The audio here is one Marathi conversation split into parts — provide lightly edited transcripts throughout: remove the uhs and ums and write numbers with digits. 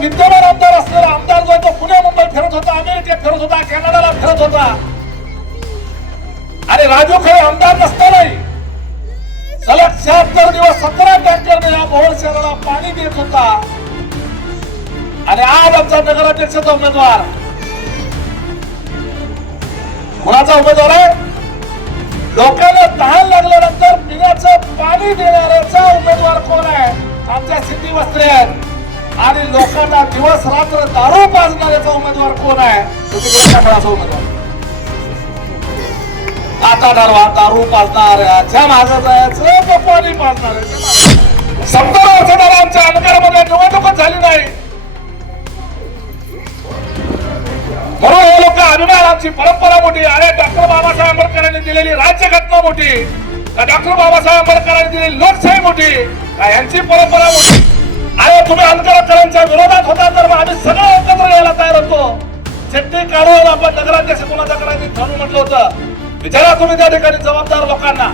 विद्यमान आमदार असलेला आमदार जो तो पुणे मुंबई फिरत होता, अमेरिकेत फिरत होता, कॅनडाला फिरत होता आणि राजू खरे आमदार नसतानाही सलग 76 दिवस 17 टँकरने या मोहोळ शहराला पाणी देत होता. आणि आज आमचा नगराध्यक्षाचा उमेदवार कोणाचा उमेदवार आहे? लोकांना तहान लागल्यानंतर पिण्याचं पाणी देणाऱ्याचा उमेदवार कोण आहे? आमच्या सिद्धी वस्त्रे आहेत. आणि लोकांना दिवस रात्र दारू पाजणाऱ्याचा उमेदवार कोण आहे? कोणाचा उमेदवार? आता ठरवा, दारू पाजणाऱ्याच्या मागे जायचं का पाणी पाजणाऱ्याच्या? 70 वर्ष झालं आमच्या अंधकारमध्ये निवडणूकच झाली नाही. म्हणून हे लोक अभिमान, आमची परंपरा मोठी. अरे डॉक्टर बाबासाहेब आंबेडकरांनी दिलेली राज्यघटना मोठी, डॉक्टर बाबासाहेब आंबेडकरांनी दिलेली लोकशाही मोठी, यांची परंपरा मोठी. अरे तुम्ही आंबेडकरांच्या विरोधात होता तर आम्ही सगळं एकत्र यायला तयार होतो. चिठ्ठी काढून आपण नगराध्यक्ष कोणाचा करायचं ठरवून म्हटलं होतं. विचारा तुम्ही त्या ठिकाणी जबाबदार लोकांना.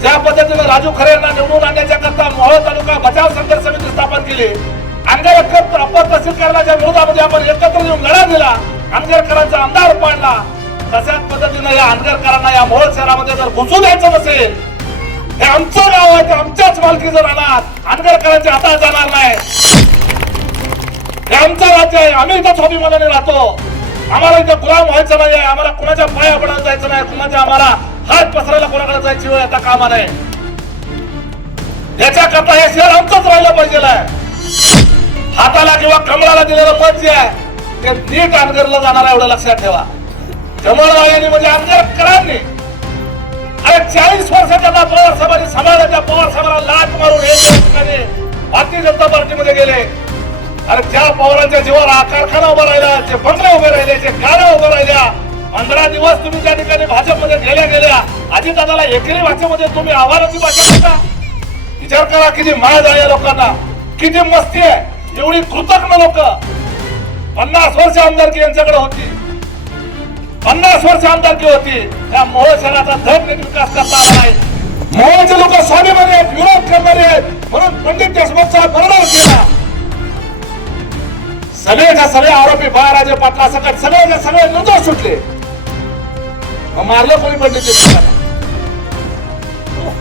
ज्या पद्धतीने राजू खरे यांना निवडून आणण्याच्या करता मोहोळ तालुका बचाव संघर्ष समिती स्थापन केली, अंगरकर अपर तहसीलकरणाच्या विरोधामध्ये आपण एकत्र येऊन लढा दिला, अंगरकरांचा आमदार पाडला. तशाच पद्धतीने या अंगरकरांना या मोहोळ शहरामध्ये जर घुसू द्यायचं नसेल, हे आमचं गाव आहे, ते आमच्याच मालकीचं राहणार, अंगरकरांच्या हातात जाणार नाही. हे आमचं राज्य आहे, आम्ही इथं स्वाभिमानाने राहतो. आम्हाला इथं गुलाम व्हायचं नाही, आम्हाला कुणाच्या पाया पडायला जायचं नाही, कुणाच्या आम्हाला हात पसरायला कोणाकडे जायची वेळ आता कामा नाही. याच्याकरता हे शहर आमचंच राहिलं पाहिजे. हाताला किंवा कमळाला दिलेलं मत जे आहे ते नीट अनगरला जाणार आहे, एवढं लक्षात ठेवा. कमळवाल्यांनी म्हणजे अनगरकरांनी अरे 40 वर्षाच्या पवार साहेबांनी सांभाळलं. त्या पवार साहेबांना लाट मारून हे ठिकाणी भारतीय जनता पार्टीमध्ये गेले. अरे ज्या पवारांच्या जीवावर कारखाना उभा राहिला, जे बंगले उभे राहिले, जे गाड्या उभ्या राहिल्या, 15 दिवस तुम्ही त्या ठिकाणी भाजपमध्ये गेल्या अजितदादाला एकेरी भाषेमध्ये तुम्ही आव्हानाची भाषा करता. विचार करा किती माज आहे लोकांना, किती मस्ती आहे. एवढी कृतज्ञ लोक. 50 वर्ष आमदारकी यांच्याकडे होती, 50 वर्ष आमदारकी होती. त्या मोहोळ शहराचा धडनीट विकास करता आला नाही. मोहोळचे लोक स्वाभिमानी आहेत, विरोध करणारे आहेत, म्हणून पंडित देशमुखचा बरोबर केला. सगळेच्या सगळे आरोपी बाळराजे पाटला सकट सगळेच्या सगळे निर्दोष सुटले. मारलं कोणी पंडित देशमुखाला?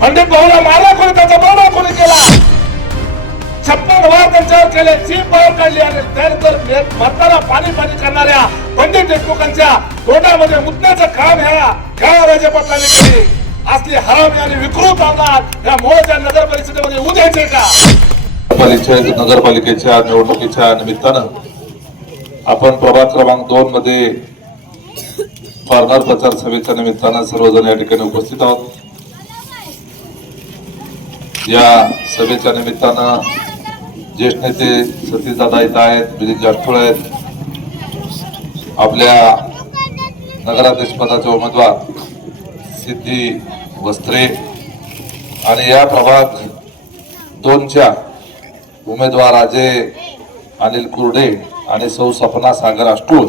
पंडित भाऊला मारलं कोणी? त्याचा बरोबर कोणी केला? 56 वार त्यांच्यावर केले, जीप बाहेर काढली. आणि त्यानंतर मतदाराला पाणी करणाऱ्या पंडित देशमुखांच्या तोंडामध्ये मुतण्याचं काम ह्या राजे पाटलांनी केले. असली हरामी आणि विकृत आमदार या मोहोळच्या नगर परिषदेमध्ये होऊ द्यायचे का? नगरपालिकेच्या निवडणुकीच्या निमित्तानं आपण प्रभाग क्रमांक 2 मध्ये कॉर्नर प्रचार सभेच्या निमित्तानं सर्वजण या ठिकाणी उपस्थित आहोत. या सभेच्या निमित्तानं ज्येष्ठ नेते सतीशदादा इथं आहेत, मिलिंद जाटोळे आहेत, आपल्या नगराध्यक्ष पदाचे उमेदवार सिद्धी वस्त्रे आणि या प्रभाग 2च्या उमेदवार अजय अनिल कुर्डे आणि सौ सपना सागर आष्टूळ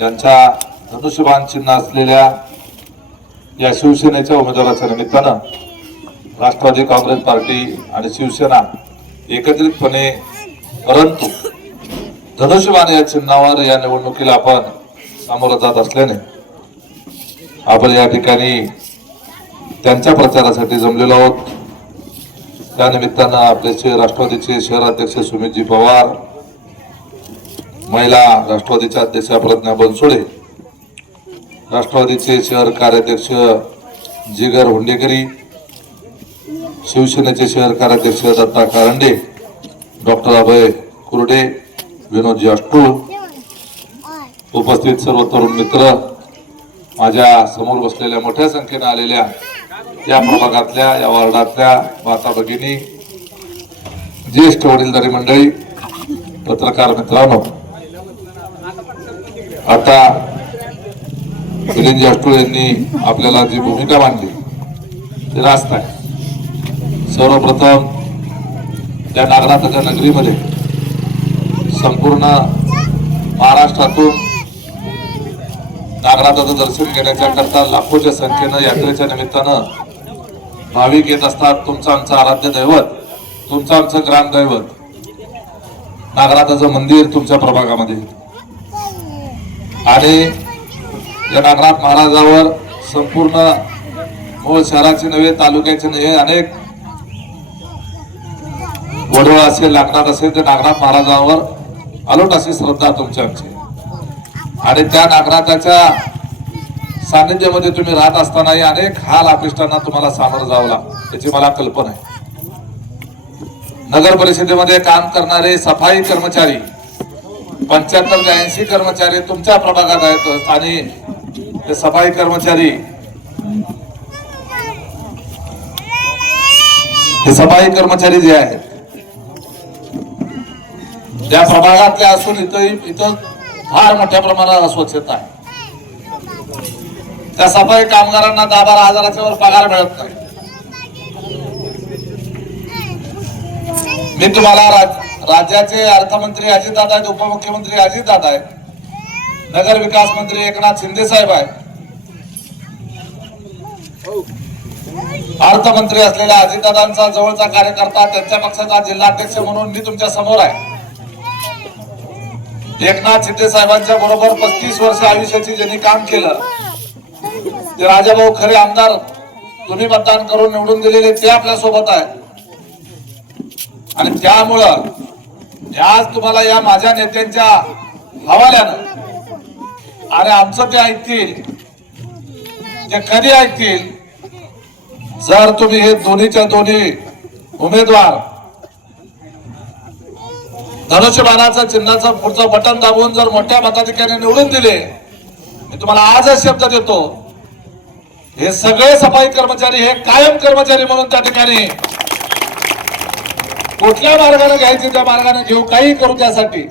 यांच्या धनुष्यबाण चिन्ह असलेल्या या शिवसेनेच्या उमेदवाराच्या निमित्तानं राष्ट्रवादी काँग्रेस पार्टी आणि शिवसेना एकत्रितपणे परंतु धनुष्यबाण या चिन्हावर या निवडणुकीला आपण सामोरं जात असल्याने आपण या ठिकाणी त्यांच्या प्रचारासाठी जमलेलो आहोत. त्या निमित्तानं आपले राष्ट्रवादीचे शहराध्यक्ष सुमितजी पवार, महिला राष्ट्रवादीच्या अध्यक्षा प्रज्ञा बनसोडे, राष्ट्रवादीचे शहर कार्याध्यक्ष जिगर हुंडेकरी, शिवसेनेचे शहर कार्याध्यक्ष दत्ता कारंडे, डॉक्टर अभय कुर्डे, विनोदजी आष्टूळ, उपस्थित सर्व तरुण मित्र, माझ्या समोर बसलेल्या मोठ्या संख्येने आलेल्या या प्रभागातल्या या वार्डातल्या माता भगिनी, ज्येष्ठ वडीलधारी मंडळी, पत्रकार मित्रांनो, आता मिलिंद जाटोळे यांनी आपल्याला जी भूमिका मांडली ती रास्त आहे. सर्वप्रथम या नागनाथाच्या नगरीमध्ये संपूर्ण महाराष्ट्रातून नागनाथाचं दर्शन घेण्याच्या करता लाखोच्या संख्येनं यात्रेच्या निमित्तानं भाविक येत असतात. तुमचं आमचं आराध्य दैवत, तुमचं आमचं ग्रामदैवत नागनाथाचं मंदिर तुमच्या प्रभागामध्ये आणि या नागनाथ महाराजावर संपूर्ण मूळ शहराचे नव्हे तालुक्याचे नव्हे अनेक वडोळ असेल नागनाथ असेल तर नागनाथ महाराजांवर अलोट अशी श्रद्धा तुमच्या आमची आणि त्या नागनाथाच्या सानिध्यामध्ये तुम्ही राहत असतानाही अनेक हाल अपिष्टांना तुम्हाला सामोरं जावं लागतं याची मला कल्पना आहे. नगर परिषदेमध्ये काम करणारे सफाई कर्मचारी 75 ते 80 कर्मचारी तुमच्या प्रभागात आहेत आणि ते सफाई कर्मचारी हे सफाई कर्मचारी जे आहेत त्या प्रभागातले असून इथं फार मोठ्या प्रमाणात अस्वच्छता आहे. त्या सफाई कामगारांना 10-12 हजाराच्या वर पगार मिळत नाही. मी तुम्हाला राज्याचे अर्थमंत्री अजितदादा आहेत, उपमुख्यमंत्री अजितदादा आहेत, नगर विकास मंत्री एकनाथ शिंदे साहेब आहेत, अर्थमंत्री असलेल्या अजितदादांचा जवळचा कार्यकर्ता त्यांच्या पक्षाचा जिल्हाध्यक्ष म्हणून मी तुमच्या समोर आहे. एकनाथ शिंदे साहेबांच्या बरोबर 35 वर्ष आयुष्याची ज्यांनी काम केलं ते राजाभाऊ खरे आमदार तुम्ही मतदान करून निवडून दिलेले ते आपल्या सोबत आहे आणि त्यामुळं आज तुम्हाला या माझ्या नेत्यांच्या हवाल्यानं आणि आमचं ते ऐकतील ते कधी ऐकतील जर तुम्ही हे दोन्हीच्या दोन्ही उमेदवार धनुष्यबाणाचं चिन्हाचं पुढचं बटन दाबून जर मोठ्या मताधिक्याने निवडून दिले मी तुम्हाला आजच शब्द देतो हे सगळे सफाई कर्मचारी हे कायम कर्मचारी म्हणून त्या ठिकाणी कुठल्या मार्गाने घ्यायचे त्या मार्गाने घेऊ काही करू त्यासाठी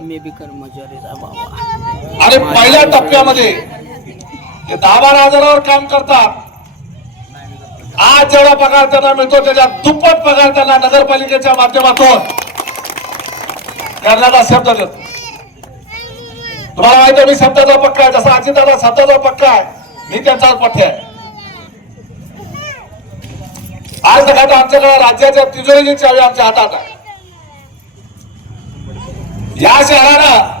मी बी कर्मचारीचा बाबा आणि पहिल्या टप्प्यामध्ये ते 10-12 हजारावर काम करतात. आज जेवढा पगार त्यांना मिळतो त्याच्या दुप्पट पगार त्यांना नगरपालिकेच्या माध्यमातून करण्याचा शब्द देतो. तुम्हाला माहिती आहे मी शब्दाचा पक्का आहे जसा अजितदादा शब्दाचा पक्का आहे मी त्यांचाच पठ्य आहे. आज सगळ्यात आमच्याकडे राज्याच्या तिजोरीची चावी आमच्या हातात आहे. या शहरानं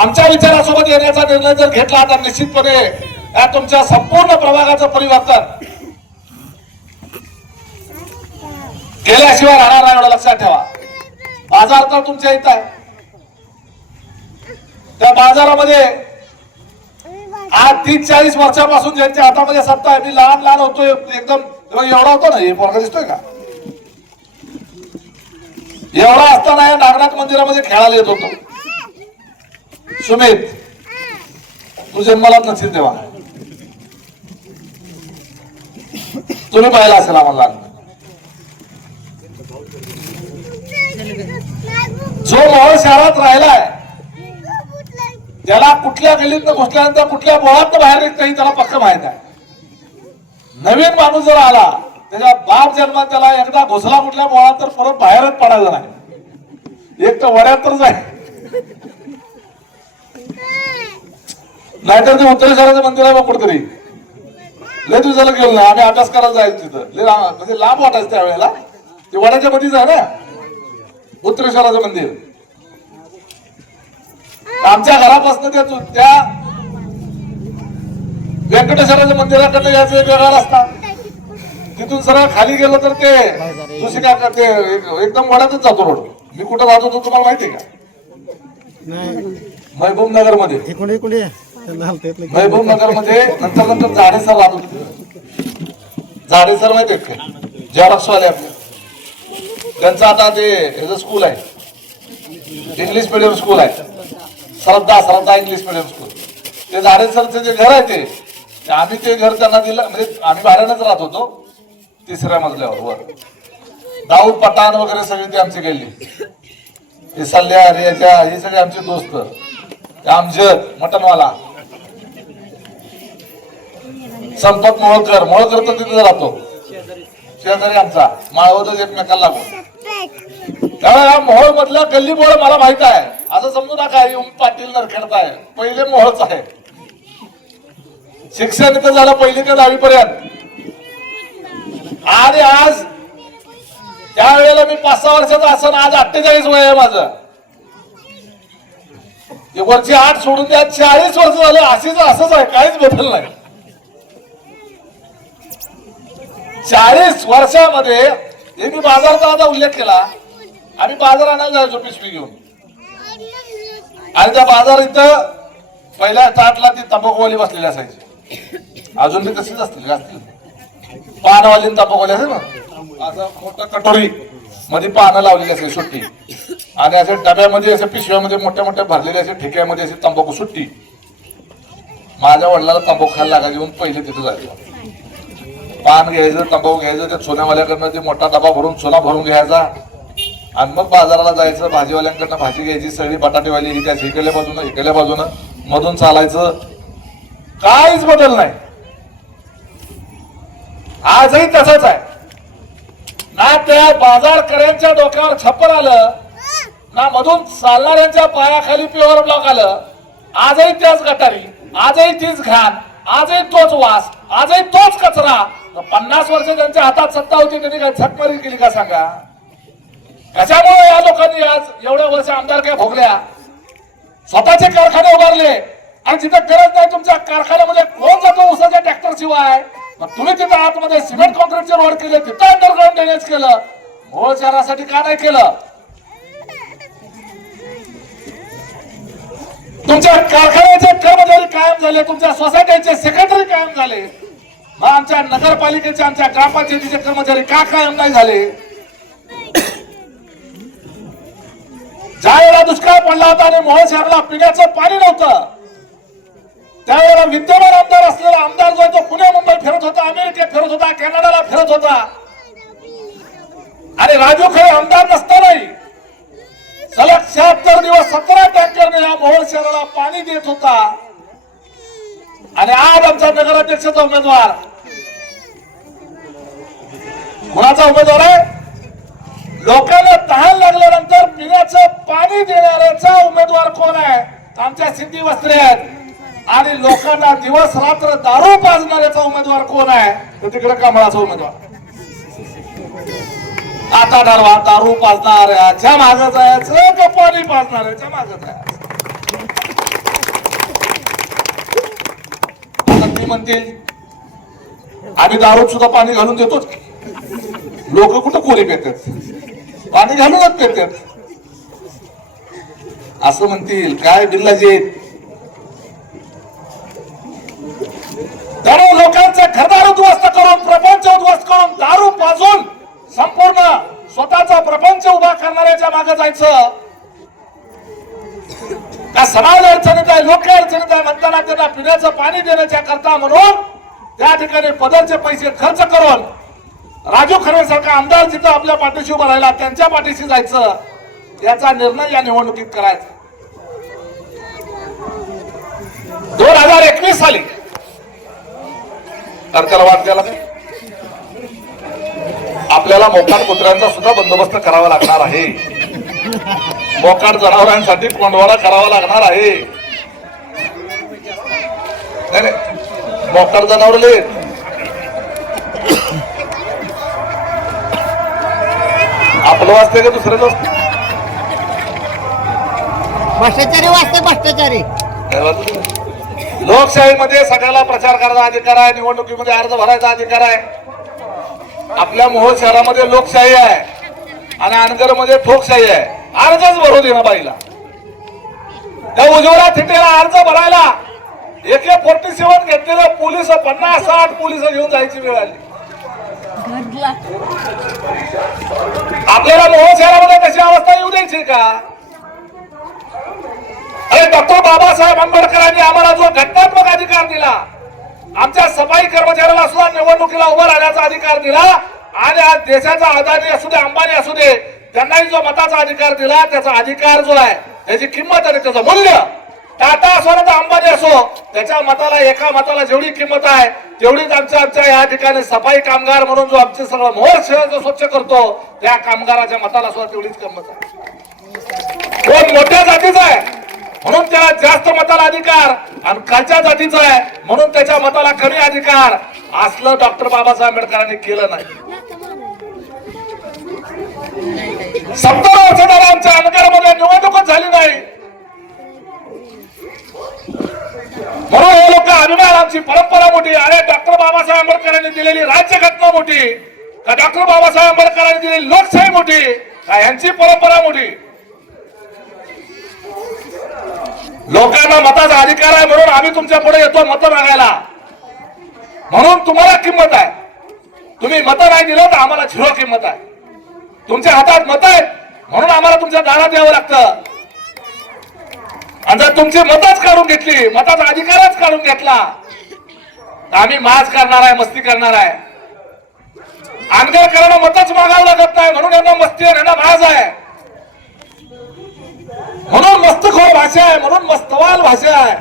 आमच्या विचारासोबत येण्याचा निर्णय जर घेतला तर निश्चितपणे या तुमच्या संपूर्ण प्रभागाचं परिवर्तन केल्याशिवाय राहणार नाही एवढं लक्षात ठेवा. बाजार तर तुमच्या इथं आहे. त्या बाजारामध्ये आज 30-40 वर्षापासून ज्यांच्या हातामध्ये सत्ता आहे मी लहान होतो एकदम एवढा होतो ना हे पोरगा दिसतोय का एवढा असताना या नागनाथ मंदिरामध्ये खेळायला येत होतो. सुमित तू जन्मालाच नसेल तेव्हा तुम्ही पाहिला असेल आम्हाला. जो मोहोळ शहरात राहिलाय त्याला कुठल्या गल्लीतनं घुसल्यानंतर कुठल्या बोळात बाहेर निघत नाही त्याला पक्क माहित आहे. नवीन माणूस जर आला त्याच्या बाप जन्मात त्याला एकदा घुसला कुठल्या बोळात तर परत बाहेरच पडायचं नाही. एक तर वड्यात तर जाईल नाहीतर ते उत्तर शहराचं मंदिर आहे बघ कुठतरी लय दिवसाला गेलो ना आम्ही अभ्यास करायला जायचं तिथं म्हणजे लांब वाटायचं त्यावेळेला ते वड्याच्या मध्येच आहे ना उत्तरेश्वराचं मंदिर. आमच्या घरापासून त्या व्यंकटेश्वराच्या मंदिराकडे यायचं एक वेगळा रस्ता तिथून सरळ खाली गेलो तर ते दुसरी काय करते एकदम वड्यातच जातो रोड. मी कुठं जात होतो तुम्हाला माहितीये का महबूब नगर मध्ये महबूब नगर मध्ये नंतर झाडेसर राहत होते. झाडेसर माहितीये का झेरॉक्स वाले आपले त्यांचं आता ते ह्याचं स्कूल आहे इंग्लिश मिडियम स्कूल आहे श्रद्धा इंग्लिश मिडियम स्कूल. ते झाडेसरचं जे घर आहे ते आम्ही ते घर त्यांना दिलं म्हणजे आम्ही भाड्यानंच राहत होतो 3ऱ्या मजल्यावर वर. दाऊद पठाण वगैरे सगळे ते आमची गेली सल्ल्या रियाच्या हे सगळे आमचे दोस्त आमजद मटनवाला संपत मोळकर तर तिथे राहतो शेजारी आमचा माळवतच एकमेकाला लागून. त्यामुळे मोहोळ मधल्या गल्ली मोहोळ मला माहित आहे असं समजू नका पाटील नरखेडताय पहिले मोहोळच आहे. शिक्षण इथं झालं 1ली ते 10वी पर्यंत आणि आज त्यावेळेला मी 5-6 वर्षाचा असं, आज 48 वय आहे माझं. वरची 8 सोडून द्या, 40 वर्ष झालं असंच आहे, काहीच बदल नाही. 40 वर्षामध्ये हे मी बाजाराचा आता उल्लेख केला. आम्ही बाजार आणायला जायचो पिशवी घेऊन, आणि त्या बाजार इथं पहिल्या स्टार्टला ती तंबाखूवाली बसलेली असायची. अजून मी तशीच असतील पानवाली तंबाखूवाली असेल ना, असं मोठं कटोरी मध्ये पानं लावलेली असेल सुट्टी, आणि असे डब्यामध्ये असे पिशव्यामध्ये मोठ्या मोठ्या भरलेले असे ठेक्यामध्ये असे तंबाखू सुट्टी. माझ्या वडिलाला तंबाखू खायला लागायची म्हणून पहिले तिथं जायचं. पान घ्यायचं, तंबाखू घ्यायचं, त्या सोन्यावाल्याकडनं ते मोठा डबा भरून सोना भरून घ्यायचा, आणि मग बाजाराला जायचं. भाजीवाल्यांकडनं भाजी घ्यायची, सगळी बटाटेवाली ही त्या इकडल्या बाजूनं इकडल्या बाजूनं मधून चालायचं. काहीच बदल नाही. आजही तसंच आहे ना. त्या बाजारकऱ्यांच्या डोक्यावर छप्पर आलं ना, मधून चालणाऱ्यांच्या पायाखाली प्युअर ब्लॉक आलं. आजही त्याच गटारी, आजही तीच घाण, आजही तोच वास, आजही तोच कचरा. 50 वर्ष त्यांच्या हातात सत्ता होती, त्यांनी काय झकमारी केली का सांगा? कशामुळे या लोकांनी आज एवढ्या वर्ष आमदारक्या भोगल्या, स्वतःचे कारखाने उभारले, आणि जिथं गरज नाही तुमच्या कारखान्यामध्ये कोण जातो उसाच्या ट्रॅक्टर शिवाय? मग तुम्ही तिथं आतमध्ये सिमेंट कॉन्क्रीटचे रोड केले, तिथं अंडरग्राउंड ड्रेनेज केलं. मूळ शहरासाठी का नाही केलं? तुमच्या कारखान्याचे कर्मचारी कायम झाले, तुमच्या सोसायटीचे सेक्रेटरी कायम झाले, मग आमच्या नगरपालिकेचे, आमच्या ग्रामपंचायतीचे कर्मचारी का कायम नाही झाले? ज्या वेळेला दुष्काळ पडला होता आणि मोहोळ शहराला पिण्याचं पाणी नव्हतं, त्यावेळेला विद्यमान आमदार असलेला आमदार जो तो पुणे मुंबई फिरत होता, अमेरिकेत फिरत होता, कॅनडाला फिरत होता, आणि राजू खरे आमदार नसतानाही सलग 76 दिवस 17 टँकरने या मोहोळ शहराला पाणी देत होता. आणि आज आमचा नगराध्यक्षाचा उमेदवार कोणाचा उमेदवार आहे? लोकांना तहान लागल्यानंतर पिण्याचं पाणी देणाऱ्याचा उमेदवार कोण आहे? आमच्या सिद्धी वस्त्रे आहेत. आणि लोकांना दिवस रात्र दारू पाजणाऱ्याचा उमेदवार कोण आहे? तर तिकडे कमळाचा उमेदवार. आता ठरवा, दारू पाजणाऱ्याच्या मागं जायचं का पाणी पाजणाऱ्याच्या मागं जायचं? आता ती म्हणतील आम्ही दारूत सुद्धा पाणी घालून देतोच. लोक कुठं कोरी पेतात, पाणी घालूनच पेतात असं म्हणतील. काय बिल्लाजी? त्यामुळे लोकांचे घरदार उद्ध्वस्त करून, प्रपंच उद्ध्वस्त करून, दारू पाजून संपूर्ण स्वतःचा प्रपंच उभा करणाऱ्याच्या मागे जायचं का? समाज अडचणीत आहे, लोक अडचणीत आहे म्हणताना त्यांना पिण्याचं पाणी देण्याच्या करता म्हणून त्या ठिकाणी पदरचे पैसे खर्च करून राजू खरे सारखा आमदार जिथं आपल्या पाठीशी उभा राहिला त्यांच्या पाठीशी जायचं, याचा निर्णय या निवडणुकीत करायचा. 2021 साली तरकरवाद केला, आपल्याला मोकाट कुत्र्यांचा सुद्धा बंदोबस्त करावा लागणार आहे. मोकाट जनावरांसाठी कोंडवाडा करावा लागणार आहे. नाही, मोकाट जनावरले आपलं वाचते का दुसरंच वाचते? भ्रष्टाचारी वाचते, भ्रष्टाचारी. लोकशाहीमध्ये सगळ्याला प्रचार करायचा अधिकार आहे, निवडणुकीमध्ये अर्ज भरायचा अधिकार आहे. आपल्या मोहोळ शहरामध्ये लोकशाही आहे आणि अनगरमध्ये ठोकशाही आहे. अर्जच भरू दे ना बाईला. त्या उज्ज्वला थिटेला अर्ज भरायला AK-47 घेतलेलं पोलीस 50-60 पोलीस घेऊन जायची वेळ आली. आपल्याला मोहोळ शहरामध्ये कशी अवस्था येऊ द्यायची का? अरे डॉक्टर बाबासाहेब आंबेडकरांनी आम्हाला जो घटनात्मक अधिकार दिला, आमच्या सफाई कर्मचाऱ्याला सुद्धा निवडणुकीला उभा राहण्याचा अधिकार दिला, आणि आज देशाचा अदानी असू दे, अंबानी असू दे, त्यांनाही जो मताचा अधिकार दिला, त्याचा अधिकार जो आहे त्याची किंमत आणि त्याचं मूल्य, टाटा असो ना अंबानी असो, त्याच्या मताला, एका मताला जेवढी किंमत आहे तेवढीच आमच्या या ठिकाणी सफाई कामगार म्हणून जो आमचे सगळं मोहोळ शहर जो स्वच्छ करतो त्या कामगाराच्या मताला सुद्धा तेवढीच किंमत आहे. कोण मोठ्या जातीचा आहे म्हणून त्याला जास्त मताला अधिकार, आणि खालच्या जातीचा आहे म्हणून त्याच्या मताला कमी अधिकार, असलं डॉक्टर बाबासाहेब आंबेडकरांनी केलं नाही. 70 वर्ष झालं आमच्या अनगरमध्ये निवडणूकच झाली नाही. म्हणून हे लोक अभिमान, आमची परंपरा मोठी. अरे डॉक्टर बाबासाहेब आंबेडकरांनी दिलेली राज्यघटना मोठी का डॉक्टर बाबासाहेब आंबेडकरांनी दिलेली लोकशाही मोठी का यांची परंपरा मोठी? लोकांना मताचा अधिकार आहे म्हणून आम्ही तुमच्या पुढे येतो मतं मागायला. म्हणून तुम्हाला किंमत आहे. तुम्ही मतं नाही दिलं तर आम्हाला झिरो किंमत आहे. तुमच्या हातात मत आहेत म्हणून आम्हाला तुमच्या दारात यावं लागतं. आणि जर तुमची मतच काढून घेतली, मताचा अधिकारच काढून घेतला तर आम्ही माज करणार आहे, मस्ती करणार आहे. आंदोलकरांना मतच मागावं लागत नाही म्हणून यांना मस्ती आहे, यांना माज आहे. म्हणून मस्तखोर भाषा आहे, म्हणून मस्तवाल भाषा आहे.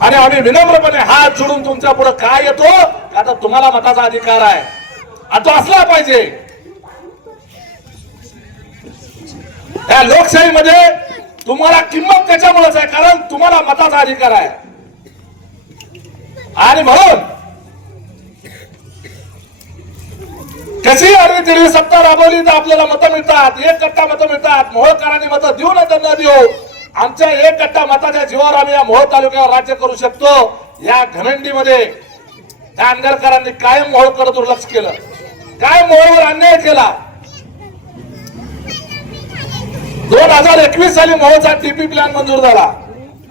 आणि आम्ही विनम्रपणे हात जोडून तुमच्या पुढे काय येतो, आता तुम्हाला मताचा अधिकार आहे आणि तो असला पाहिजे. या लोकशाहीमध्ये तुम्हाला किंमत त्याच्यामुळेच आहे कारण तुम्हाला मताचा अधिकार आहे. आणि म्हणून कशी आणि सत्ता राबवली तर आपल्याला मतं मिळतात, 1 कट्टा मतं मिळतात. मोहोळकरांनी मतं देऊ नये त्यांना देऊ, आमच्या 1 कट्टा मताच्या जीवावर आम्ही या मोहोळ तालुक्यावर राज्य करू शकतो. या घमंडीमध्ये त्या अनगरकरांनी कायम मोहोळकडे दुर्लक्ष केलं, कायम मोहोळवर अन्याय केला. 2021 साली मोहोळचा डीपी प्लॅन मंजूर झाला.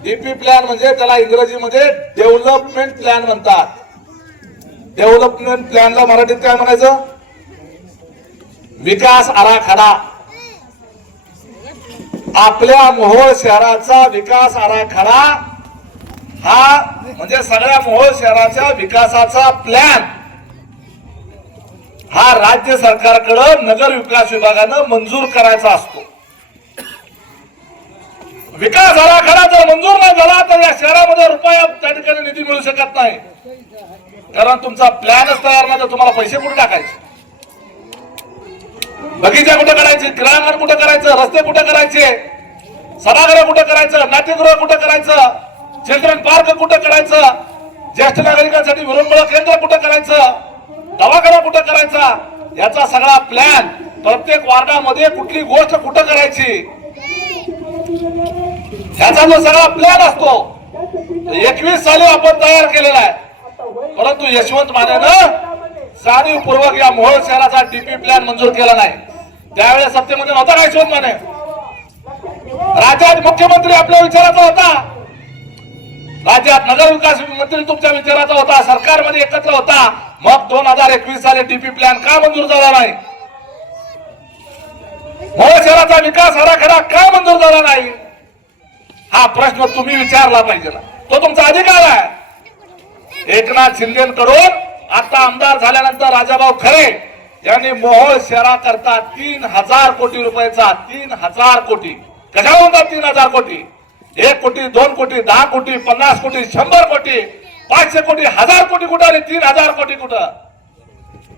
डीपी प्लॅन म्हणजे त्याला इंग्रजीमध्ये डेव्हलपमेंट प्लॅन म्हणतात. डेव्हलपमेंट प्लॅनला मराठीत काय म्हणायचं? विकास आराखडा. आपल्या मोहोळ शहराचा विकास आराखडा हा म्हणजे सगळ्या मोहोळ शहराच्या विकासाचा प्लॅन हा राज्य सरकारकडे नगर विकास विभागानं मंजूर करायचा असतो. विकास आराखडा जर मंजूर नाही झाला तर या शहरामध्ये रुपया त्या ठिकाणी निधी मिळू शकत नाही. कारण तुमचा प्लॅनच तयार नाही तर तुम्हाला पैसे कुठे टाकायचे? बगीचा कुठे करायचे, क्रीडांगण कुठे करायचं, रस्ते कुठे करायचे, सभागृह कुठे करायचं, नाट्यगृह कुठे करायचं, चिल्ड्रन पार्क कुठे करायचं, ज्येष्ठ नागरिकांसाठी विरंगुळा केंद्र कुठे करायचं, दवाखाना कुठे करायचा, याचा सगळा प्लॅन, प्रत्येक वार्डामध्ये कुठली गोष्ट कुठे करायची याचा जो सगळा प्लॅन असतो 21 साली आपण तयार केलेला आहे. परंतु यशवंत मानेनं जाणीवपूर्वक या मोहोळ शहराचा डीपी प्लॅन मंजूर केला नाही. त्यावेळेस सत्तेमध्ये नव्हता का यशवंत माने? राज्यात मुख्यमंत्री आपल्या विचाराचा होता, राज्यात नगर विकास मंत्री तुमच्या विचाराचा होता, सरकारमध्ये एकत्र होता. मग 2021 साली डीपी प्लॅन का मंजूर झाला नाही? मोहोळ शहराचा विकास आराखडा का मंजूर झाला नाही हा प्रश्न तुम्ही विचारला पाहिजे. तो तुमचा अधिकार आहे. एकनाथ शिंदेकडून आता आमदार झाल्यानंतर राजाभाऊ खरे यांनी मोहोळ शहराकरता 3000 कोटी रुपयाचा 3000 कोटी कशा म्हणतात 3000 कोटी 1 कोटी 2 कोटी 10 कोटी 50 कोटी 100 कोटी 500 कोटी 1000 कोटी कुठं आणि 3000 कोटी कुठं?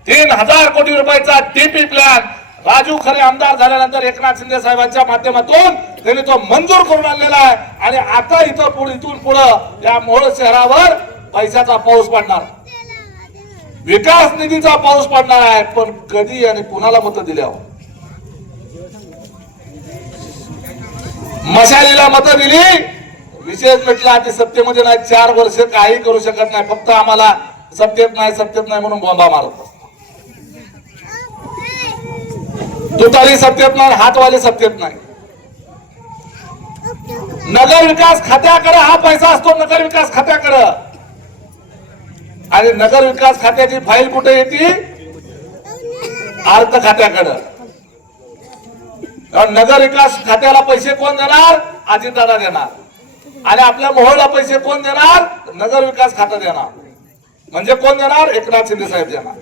3000 कोटी रुपयाचा डीपी प्लॅन राजू खरे आमदार झाल्यानंतर एकनाथ शिंदे साहेबांच्या माध्यमातून त्यांनी तो मंजूर करून आणलेला आहे. आणि आता इथून पुढं या मोहोळ शहरावर पैशाचा पाऊस पडणार, विकास निधीचा पाऊस पडणार आहे. पण कधी आणि कुणाला मतं दिल्यावर? मशालीला मतं दिली, विशेष म्हटला की सत्तेमध्ये नाही 4 वर्ष काही करू शकत नाही, फक्त आम्हाला सत्तेत नाही म्हणून बॉम्बा मारत. तुतारी सत्तेत नाही, हातवाले सत्तेत नाही. नगर विकास खात्याकडे हा पैसा असतो, नगर विकास खात्याकडे. आणि नगर विकास खात्याची फाईल कुठे येते? अर्थ खात्याकडे. नगर विकास खात्याला पैसे कोण देणार? अजितदादा देणार. आणि आपल्या मोहोळला पैसे कोण देणार? नगर विकास खातं देणार. म्हणजे कोण देणार? एकनाथ शिंदे साहेब देणार.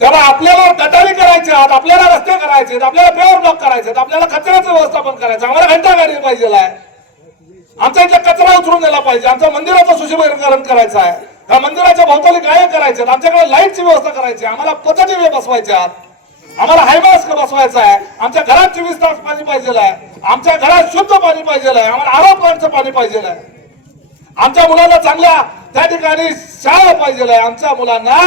तेव्हा आपल्याला गटारी करायचे आहेत, आपल्याला रस्ते करायचे आहेत, आपल्याला पेवर ब्लॉक करायचे आहेत, आपल्याला कचऱ्याचं व्यवस्थापन करायचं, आम्हाला घंटा गाडी पाहिजे आहे, आमचा इथला कचरा उचलून दिला पाहिजे, आमच्या मंदिराचं सुशोभीकरण करायचं आहे, त्या मंदिराच्या भोवताली गाय करायचे आहेत, आमच्याकडे लाईटची व्यवस्था करायची आहे, आम्हाला पथदिवे बसवायच्या, आम्हाला हायमास्क बसवायचा आहे, आमच्या घरात 24 तास पाणी पाहिजे आहे, आमच्या घरात शुद्ध पाणी पाहिजे आहे, आम्हाला आरो प्लांटचं पाणी पाहिजे आहे, आमच्या मुलांना चांगल्या त्या ठिकाणी शाळा पाहिजे आहे, आमच्या मुलांना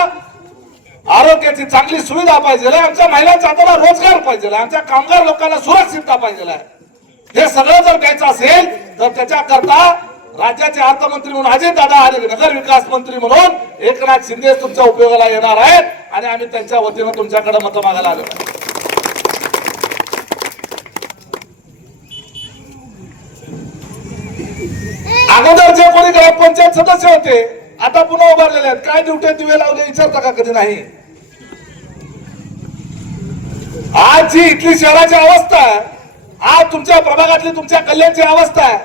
आरोग्याची चांगली सुविधा पाहिजे, आमच्या महिलांच्या हाताला रोजगार पाहिजे, आमच्या कामगार लोकांना सुरक्षितता पाहिजे. हे सगळं जर द्यायचं असेल तर त्याच्याकरता राज्याचे अर्थमंत्री म्हणून अजितदादा आणि नगर विकास मंत्री म्हणून एकनाथ शिंदे तुमच्या उपयोगाला येणार आहेत आणि आम्ही त्यांच्या वतीनं तुमच्याकडे मतं मागायला आलो. अगोदर जे कोणी ग्रामपंचायत सदस्य होते आता पुन्हा उभारलेले आहेत, काय ड्युटी दिवे लावले विचारता का कधी नाही. आज जी इथली शहराची अवस्था आहे, आज तुमच्या प्रभागातली तुमच्या कल्याणची अवस्था आहे,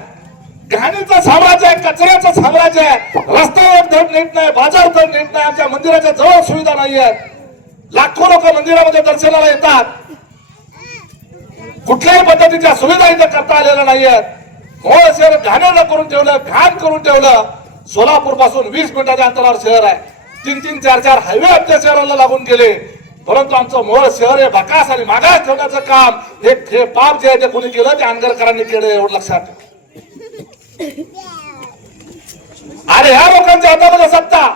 घाणीचं साम्राज्य आहे, कचऱ्याचं साम्राज्य आहे, रस्त्यावर धड नीट नाही, बाजार धड नीट नाही, आमच्या मंदिराच्या जवळ सुविधा नाही आहेत, लाखो लोक मंदिरामध्ये दर्शनाला येतात, कुठल्याही पद्धतीच्या सुविधा इथं करता आलेल्या नाही आहेत. मोहोळ शहर घाणेरडं करून ठेवलं, घाण करून ठेवलं. सोलापूर पासून 20 मिनिटाच्या अंतरावर शहर आहे, 3-3, 4-4 हायवे आमच्या शहराला लागून गेले, परंतु आमचं मोहोळ शहर हे भकास आणि मागास ठेवण्याचं काम हे पाप जे आहे ते कोणी केलं ते आंगरकरांनी केलं, एवढं लक्षात. आणि ह्या लोकांच्या हातामध्ये सत्ता,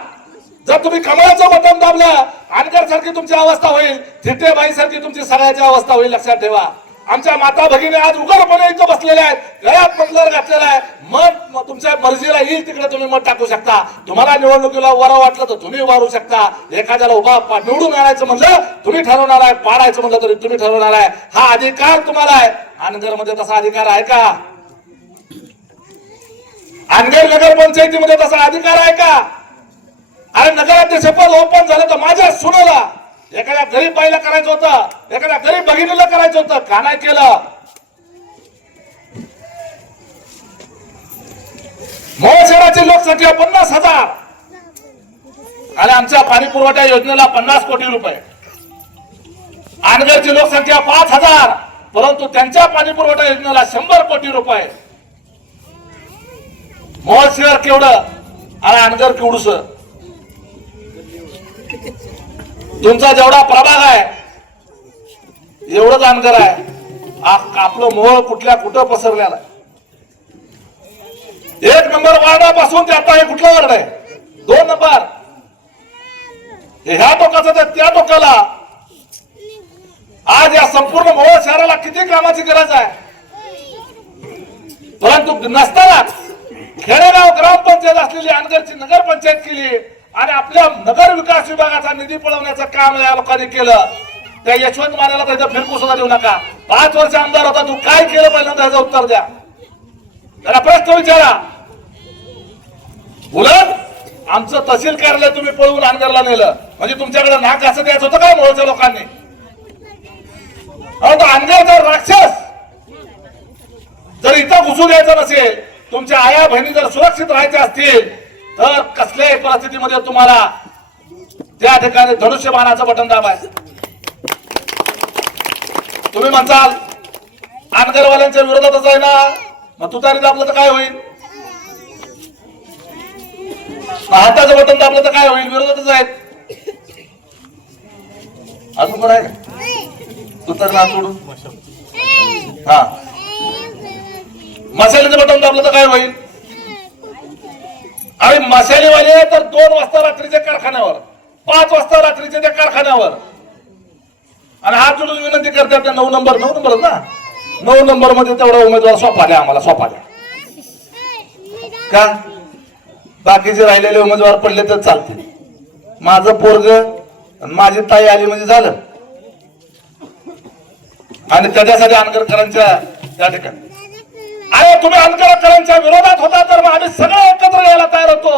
जर तुम्ही कमळाचं बटन दाबलं आंगर सारखी तुमची अवस्था होईल, थिटेबाई सारखी तुमची सगळ्याची अवस्था होईल, लक्षात ठेवा. आमच्या माता भगिनी आज उघडपणे इथं बसलेल्या आहेत, गळ्यात मफलर घातलेला आहे, मत तुमच्या मर्जीला येईल तिकडे तुम्ही मत टाकू शकता. तुम्हाला निवडणुकीला उभं वाटलं तर तुम्ही उभारू शकता, एखाद्याला उभा निवडून आणायचं म्हणलं तुम्ही ठरवणार आहे, पाडायचं म्हणलं तरी तुम्ही ठरवणार आहे, हा अधिकार तुम्हाला आहे. अनगर मध्ये तसा अधिकार आहे का? अनगर नगर पंचायतीमध्ये तसा अधिकार आहे का? अरे नगराध्यक्ष पद ओपन झालं तर माझ्या सुनाला एखाद्या गरीब बाईला करायचं होतं, एखाद्या गरीब भगिनीला करायचं होतं, का नाही केलं? मोहोळ शहराची लोकसंख्या 50,000 आणि आमच्या पाणी पुरवठा योजनेला 50 कोटी रुपये. अनगरची लोकसंख्या 5,000 परंतु त्यांच्या पाणी पुरवठा योजनेला 100 कोटी रुपये. मोहोळ शहर केवढं आणि अनगर केवढूस? तुमचा जेवढा प्रभाग आहे एवढंच अनगर आहे. आपलं मोहोळ कुठं पसरलेलं आहे. 1 नंबर वार्डापासून ते आता हे कुठला वार्ड आहे? 2 नंबर. ह्या टोकाचं तर त्या टोकाला. आज या संपूर्ण मोहोळ शहराला किती कामाची गरज आहे, परंतु नसताना खेडेगाव ग्रामपंचायत असलेली अनगरची नगरपंचायत केली आणि आपल्या नगर विकास विभागाचा निधी पळवण्याचं काम या लोकांनी केलं. त्या यशवंत मानेला त्याचं फिरकू सुद्धा देऊ नका. 5 वर्ष आमदार होता, तू काय केलं पहिल्यांदा याचं उत्तर द्या. त्याला प्रश्न विचारा. उलट आमचं तहसील कार्यालय तुम्ही पळवून अनगरला नेलं, म्हणजे तुमच्याकडे नाक असं द्यायचं होतं काय मोहोळच्या लोकांनी? अनगरचा राक्षस जर इथं घुसू द्यायचं नसेल, तुमच्या आया बहिणी जर सुरक्षित राहायच्या असतील तर कसल्याही परिस्थितीमध्ये तुम्हाला त्या ठिकाणी धनुष्यबाणाचं बटन दाबाय. तुम्ही म्हणसाल अनगरवाल्यांच्या विरोधातच आहे ना, मग तुतारी दाबलं तर काय होईल? हाताचं बटन दाबलं तर काय होईल? विरोधातच आहेत. अजून कोण आहे का तुतारी हात सोडून? हा, मसाल्याचं बटन दाबलं तर काय होईल? आणि मसालेवाले तर 2 वाजता रात्रीच्या कारखान्यावर, 5 वाजता रात्रीच्या त्या कारखान्यावर, आणि हात जोडून विनंती करतात त्या 9 नंबर ना, 9 नंबर मध्ये तेवढा उमेदवार सोपा द्या, आम्हाला सोपा द्या. का बाकीचे राहिलेले उमेदवार पडले तर चालते, माझं पोरग माझी ताई आली म्हणजे झालं. आणि त्याच्यासाठी अनगरकरांच्या त्या ठिकाणी, अरे तुम्ही अनगरकरांच्या विरोधात होता तर मग आम्ही सगळे एकत्र यायला तयार होतो.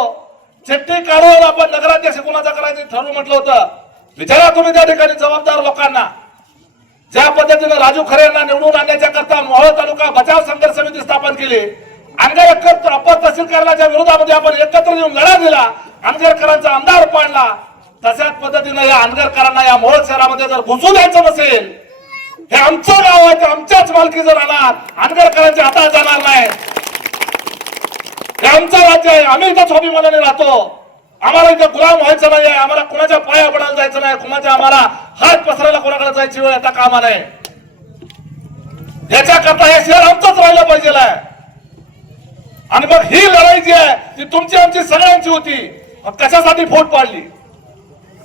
चिठ्ठी काढून आपण नगराध्यक्ष कोणाचा करायचं ठरवून म्हटलं होतं. विचारा तुम्ही त्या ठिकाणी जबाबदार लोकांना. ज्या पद्धतीने राजू खरे यांना निवडून आणण्याच्या करता मोहोळ तालुका बचाव संघर्ष समिती स्थापन केली, अनगर अपर तहसील कार्यालयाच्या विरोधामध्ये आपण एकत्र येऊन लढा दिला, अनगरकरांचा आमदार पाडला. तशाच पद्धतीने या अनगरकरांना या मोहोळ शहरामध्ये जर घुसू द्यायचं नसेल, हे आमचं गाव आहे, ते आमच्याच मालकीचं राहणार, अनगरकरांच्या हातात जाणार नाही. हे आमचं राज्य आहे, आम्ही इथं स्वाभिमानाने राहतो. आम्हाला इथं गुलाम व्हायचं नाही, आम्हाला कोणाच्या पाया पडायला जायचं नाही, कोणाच्या आम्हाला हात पसरायला कोणाकडे जायची वेळ आता कामा नाही. याच्याकरता हे शहर आमचंच राहिलं पाहिजे. आणि मग ही लढाई जी आहे ती तुमची आमची सगळ्यांची होती. मग कशासाठी फूट पाडली?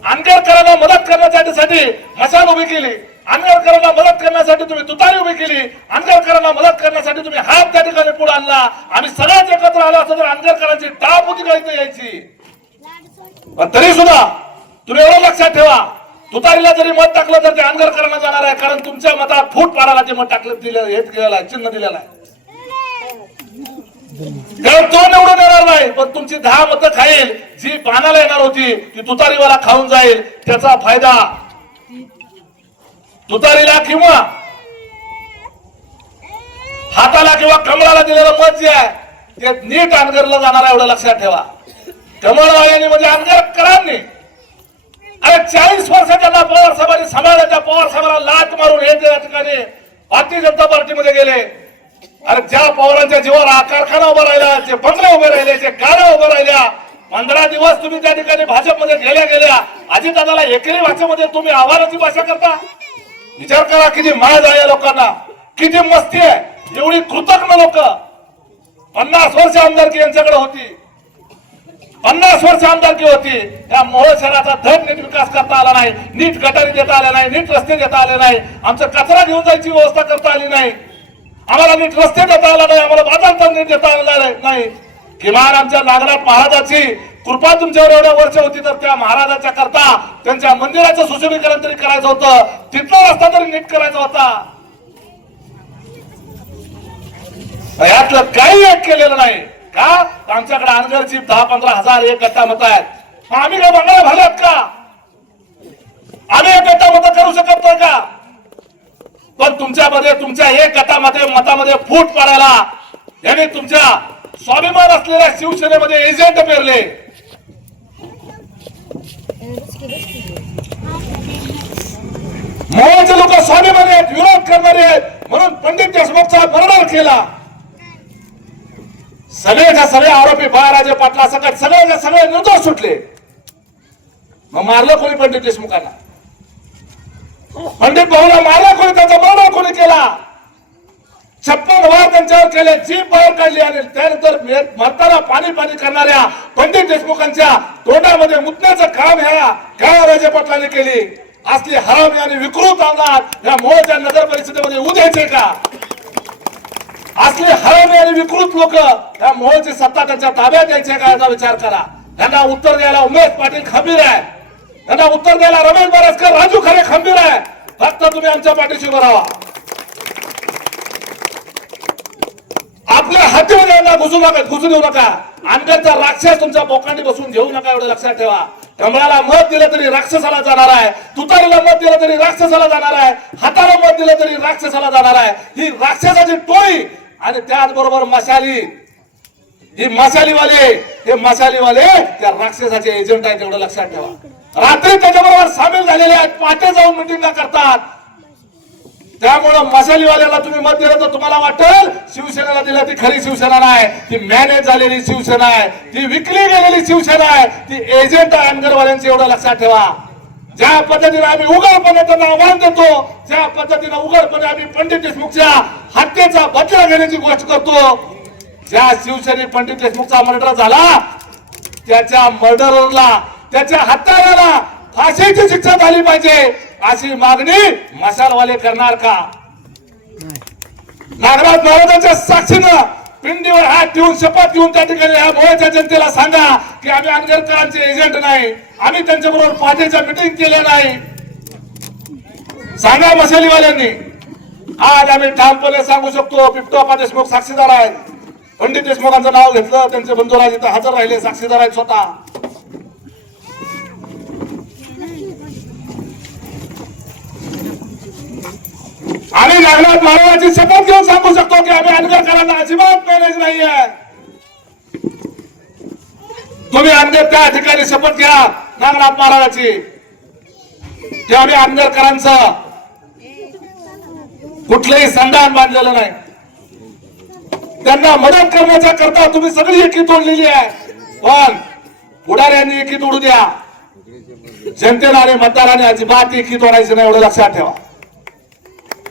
आंबेडकरांना मदत करण्यासाठी मशाल उभी केली, आंबेडकरांना मदत करण्यासाठी तुम्ही तुतारी उभी केली, आंबेडकरांना मदत करण्यासाठी तुम्ही हात त्या ठिकाणी पुढे आणला. आम्ही सगळ्याच एकत्र आलो असतो तर आंबेडकरांची टाप होती का इथे यायची. पण तरी सुद्धा तुम्ही एवढं लक्षात ठेवा, तुतारीला जरी मत टाकलं तर ते आंबेडकरांना जाणार आहे, कारण तुमच्या मतात फूट पाडायला ते मत टाकलं दिलं, हे केलेलं आहे, चिन्ह दिलेलं आहे. तो निवडून येणार नाही, पण तुमची 10 मतं खाईल. जी पानाला येणार होती ती तुतारीवाला खाऊन जाईल. त्याचा फायदा तुतारीला किंवा हाताला किंवा कमळाला दिलेलं मत जे आहे ते नीट आंबेडकरला जाणार आहे, एवढं लक्षात ठेवा. कमळवाल्यांनी म्हणजे आंबेडकरांनी अरे 40 वर्ष त्यांना पवार साहेबांनी सांभाळलं. त्या पवार साहेबांना लाच मारून हे त्या ठिकाणी भारतीय जनता पार्टीमध्ये गेले. अरे ज्या पवारांच्या जीवावर कारखाना उभा राहिला, जे बंगले उभे राहिले, जे गाड्या उभ्या राहिल्या, 15 दिवस तुम्ही त्या ठिकाणी भाजपमध्ये गेल्या अजितदादाला एकेरी भाषेमध्ये तुम्ही आव्हानाची भाषा करता. विचार करा किती माज आहे लोकांना, किती मस्ती आहे. एवढी कृतज्ञ लोक 50 वर्ष आमदारकी यांच्याकडे होती, 50 वर्ष आमदारकी होती. त्या मोहोळ शहराचा धड नीट विकास करता आला नाही, नीट गटारी देता आले नाही, नीट रस्ते देता आले नाही, आमचा कचरा घेऊन जायची व्यवस्था करता आली नाही, आम्हाला नीट रस्ते देता आला नाही, आम्हाला बाजार नीट देता आला नाही. किमान आमच्या नागनाथ महाराजाची कृपा तुमच्यावर एवढ्या वर्ष होती तर त्या महाराजाच्या करता त्यांच्या मंदिराचं सुशोभीकरण तरी करायचं होतं, तिथला रस्ता तरी नीट करायचा होता. यातलं काही एक केलेलं नाही का. आमच्याकडे अनगरची 10-15 हजार एक गट्टा मत आहेत. आम्ही काय बंगला भरल्यात का? आम्ही एक गट्टा मत करू शकत नाही का? पण तुमच्यामध्ये तुमच्या एक मतामध्ये फूट पाडायला यांनी तुमच्या स्वाभिमान असलेल्या शिवसेनेमध्ये एजंट पेरले. मोहचे लोक स्वाभिमानी आहेत, विरोध करणारे आहेत, म्हणून पंडित देशमुखचा मर्डर केला. सगळेच्या सगळे आरोपी बाळराजे पाटला सकट सगळेच्या सगळे निर्दोष सुटले. मग मारलं कोणी पंडित देशमुखांना? पंडित भाऊला मारलं कोणी? त्याचा मर्डर कोणी केला? 56 वार त्यांच्यावर केले, जीभ बाहेर काढली आणि त्यानंतर मरताना पाणी करणाऱ्या पंडित देशमुखांच्या तोंडामध्ये मुतण्याचं काम ह्या राजे पाटलांनी केली. असली हरामी आणि विकृत अंगात या मोहोळच्या नगर परिषदेमध्ये येऊ द्यायचे का? असले हरामी आणि विकृत लोक या मोहोळची सत्ता त्यांच्या ताब्यात द्यायचे का याचा विचार करा. त्यांना उत्तर द्यायला उमेश पाटील खंबीर आहे, त्यांना उत्तर द्यायला रमेश बारसकर, राजू खरे खंबीर आहे. फक्त तुम्ही आमच्या पाठीशी उभं राहा. आपल्या हातीमध्ये यांना घुसू देऊ नका. आंबेडकरचा राक्षस तुमच्या बोकांडी बसून घेऊ नका, एवढं लक्षात ठेवा. कमळाला मत दिलं तरी राक्षसाला जाणार आहे, तुतारीला मत दिलं तरी राक्षसाला जाणार आहे, हाताला मत दिलं तरी राक्षसाला जाणार आहे. ही राक्षसाची टोळी आणि त्याचबरोबर मशाली, ही मशालीवाले त्या राक्षसाचे एजंट आहेत, एवढं लक्षात ठेवा. रात्री त्याच्याबरोबर सामील झालेले आहेत, पहाटे जाऊन मिटिंग करतात. त्यामुळे मशालीवाल्याला तुम्ही मत दिलं तर तुम्हाला वाटेल शिवसेनेला दिलं ती खरी शिवसेना नाही, ती मॅनेज झालेली शिवसेना आहे, ती विकली गेलेली शिवसेना आहे, ती एजंट आहे आंबेडकरांची, एवढं लक्षात ठेवा. ज्या पद्धतीने आम्ही उघडपणे त्यांना आव्हान देतो, ज्या पद्धतीने उघडपणे आम्ही पंडित देशमुखच्या हत्येचा बदला घेण्याची गोष्ट करतो, ज्या शिवसेनेत पंडित देशमुखचा मर्डर झाला त्याच्या मर्डरला, त्याच्या हत्याराला फाशीची शिक्षा झाली पाहिजे अशी मागणी मशालवाले करणार का? नागराज महाराजांच्या साक्षीनं पिंडीवर हात ठेवून शपथ घेऊन त्या ठिकाणी या मोहोळच्या जनतेला सांगा की आम्ही आंबेडकरांचे एजंट नाही, आम्ही त्यांच्याबरोबर पार्टीच्या मिटिंग केल्या नाही. सांगा मशालीवाल्यांनी. आज आम्ही ठामपणे सांगू शकतो बिप्टोप्पा देशमुख साक्षीदार आहेत. पंडित देशमुखांचं नाव घेतलं, त्यांचे बंधुराज इथं हजर राहिले, साक्षीदार आहेत स्वतः. आम्ही नागनाथ महाराजांची शपथ घेऊन सांगू शकतो की आम्ही आंबेडकरांना अजिबात मॅनेज नाहीये. तुम्ही त्या ठिकाणी शपथ घ्या नागनाथ महाराजांची की आम्ही आंबेडकरांचं कुठलंही संधान बांधलेलं नाही. त्यांना मदत करण्याच्या करता तुम्ही सगळी एकी तोडलेली आहे, पण पुढाऱ्यांनी एकी तोडू द्या. जनतेला आणि मतदारांनी अजिबात एकी तोडायची नाही, एवढं लक्षात ठेवा.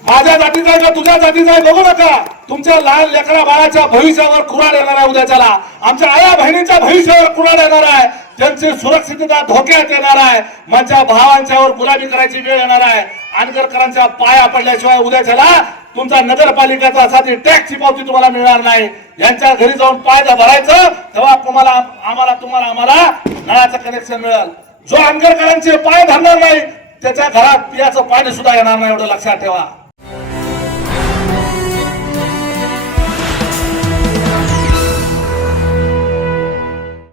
माझ्या जातीचा आहे का तुझ्या जातीचा आहे बघू नका. तुमच्या लहान लेकरा बाळाच्या भविष्यावर कुऱ्हाड येणार आहे उद्याच्याला. आमच्या आया बहिणीच्या भविष्यावर कुऱ्हाड येणार आहे. त्यांची सुरक्षितता धोक्यात येणार आहे. माझ्या भावांच्यावर गुलामी करायची वेळ येणार आहे. आंदरकरांच्या पाया पडल्याशिवाय उद्याच्याला तुमचा नगरपालिकेचा साधी टॅक्सची पावती तुम्हाला मिळणार नाही. यांच्या घरी जाऊन पाय भरायचं तेव्हा तुम्हाला आम्हाला नळाचं कनेक्शन मिळेल. जो आंदरकरांचे पाय धरणार नाही त्याच्या घरात पियाचं पाणी सुद्धा येणार नाही, एवढं लक्षात ठेवा.